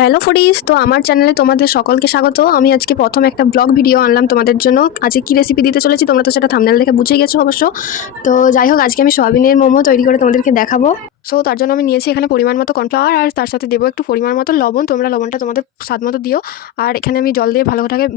Hello foodies, তো আমার চ্যানেলে তোমাদের সকলকে স্বাগত। আমি আজকে প্রথম একটা ব্লগ ভিডিও আনলাম তোমাদের জন্য। আজকে কি রেসিপি দিতে চলেছি তোমরা তো সেটা থাম্বনেল দেখে বুঝেই গেছো অবশ্য। তো যাই হোক, আজকে আমি সয়াবিনের মোমো তৈরি করে তোমাদেরকে দেখাবো। সো তার জন্য আমি নিয়েছি এখানে পরিমাণ মতো কর্নফ্লাওয়ার, আর তার সাথে দেবো একটু পরিমাণ মতো লবণ। তোমরা লবণটা তোমাদের স্বাদ মতো দিও। আর এখানে আমি জল দিয়ে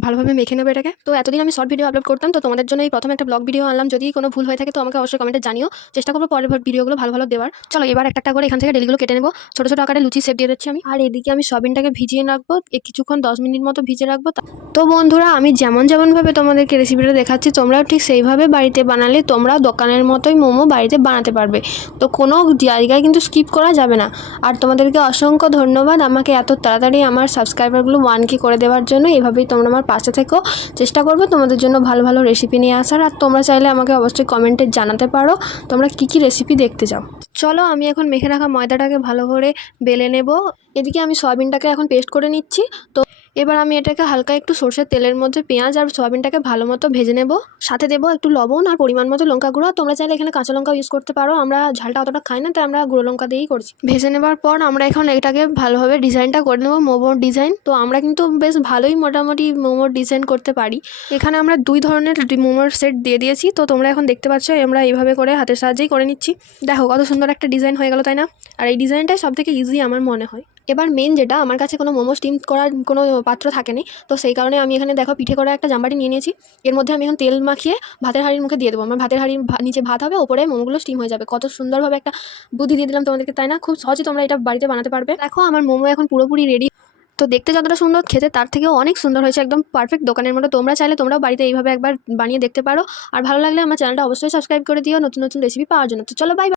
ভালোভাবে মেখে নেবো এটাকে। তো এতদিন আমি শর্ট ভিডিও আপলোড করতাম, তো তোমাদের জন্য এই প্রথম একটা ব্লগ ভিডিও আনলাম। যদি কোনো ভুল হয়ে থাকে তো আমাকে অবশ্যই কমেন্টে জানিও, চেষ্টা করবো পরের ভিডিওগুলো ভালো দেওয়ার। চলো এবার একটা করে এখান থেকে ডেলিগুলো কেটে নেবো। ছোটো ছোটো আকারে লুচি শেপ দিয়ে দিচ্ছি আমি। আর এদিকে আমি সয়াবিনটাকে ভিজিয়ে রাখবো কিছুক্ষণ, 10 মিনিট মতো ভিজিয়ে রাখবো। তো বন্ধুরা, আমি যেমনভাবে তোমাদেরকে রেসিপিটা দেখাচ্ছি, তোমরাও ঠিক সেইভাবে বাড়িতে বানালে তোমরা দোকানের মতোই মোমো বাড়িতে বানাতে পারবে। তো কোনো জায়গায় কিন্তু স্কিপ করা যাবে না। আর তোমাদেরকে অসংখ্য ধন্যবাদ আমাকে এত তাড়াতাড়ি আমার সাবস্ক্রাইবারগুলো 1K করে দেওয়ার জন্য। এভাবেই তোমরা আমার পাশে থেকো। চেষ্টা করবো তোমাদের জন্য ভালো রেসিপি নিয়ে আসার। আর তোমরা চাইলে আমাকে অবশ্যই কমেন্টে জানাতে পারো তোমরা কী রেসিপি দেখতে চাও। চলো আমি এখন মেখে রাখা ময়দাটাকে ভালো করে বেলে নেব। এদিকে আমি সয়াবিনটাকে এখন পেস্ট করে নিচ্ছি। তো এবার আমি এটাকে হালকা একটু সরষের তেলের মধ্যে পেঁয়াজ আর সয়াবিনটাকে ভালো মতো ভেজে নেব। সাথে দেবো একটু লবণ আর পরিমাণ মতো লঙ্কা গুঁড়ো। তোমরা চাইলে এখানে কাঁচা লঙ্কা ইউজ করতে পারো, আমরা ঝালটা অতটা খাই না, তাই আমরা গুঁড়ো লঙ্কা দিয়েই করছি। ভেজে নেবার পর আমরা এখন এটাকে ভালোভাবে ডিজাইনটা করে নেবো, মোমোর ডিজাইন। তো আমরা কিন্তু বেশ ভালোই মোটামুটি মোমোর ডিজাইন করতে পারি। এখানে আমরা 2 ধরনের মোমোর সেট দিয়ে দিয়েছি। তো তোমরা এখন দেখতে পাচ্ছ আমরা এইভাবে করে হাতের সাহায্যেই করে নিচ্ছি। দেখো কত সুন্দর একটা ডিজাইন হয়ে গেল, তাই না? আর এই ডিজাইনটাই সবথেকে ইজি আমার মনে হয়। এবার মেন যেটা, আমার কাছে কোনো মোমো স্টিম করার কোনো পাত্র থাকেনি, তো সেই কারণে আমি এখানে দেখো পিঠে করা একটা জামবাটি নিয়ে নিয়েছি। এর মধ্যে আমি এখন তেল মাখিয়ে ভাতের হাঁড়ির মুখে দিয়ে দেবো। আমার ভাতের হাঁড়ির নিচে ভাত হবে, ওপরে মোমোগুলো স্টিম হয়ে যাবে। কত সুন্দরভাবে একটা বুদ্ধি দিয়ে দিলাম তোমাদেরকে, তাই না? খুব সহজে তোমরা এটা বাড়িতে বানাতে পারবে। দেখো আমার মোমো এখন পুরোপুরি রেডি। তো দেখতে যতটা সুন্দর, খেতে তার থেকেও অনেক সুন্দর হয়েছে, একদম পারফেক্ট দোকানের মতো। তোমরা চাইলে তোমরাও বাড়িতে এইভাবে একবার বানিয়ে দেখতে পারো। আর ভালো লাগলে আমার চ্যানেলটা অবশ্যই সাবস্ক্রাইব করে দিও নতুন রেসিপি পাওয়ার জন্য। তো চলো বাই।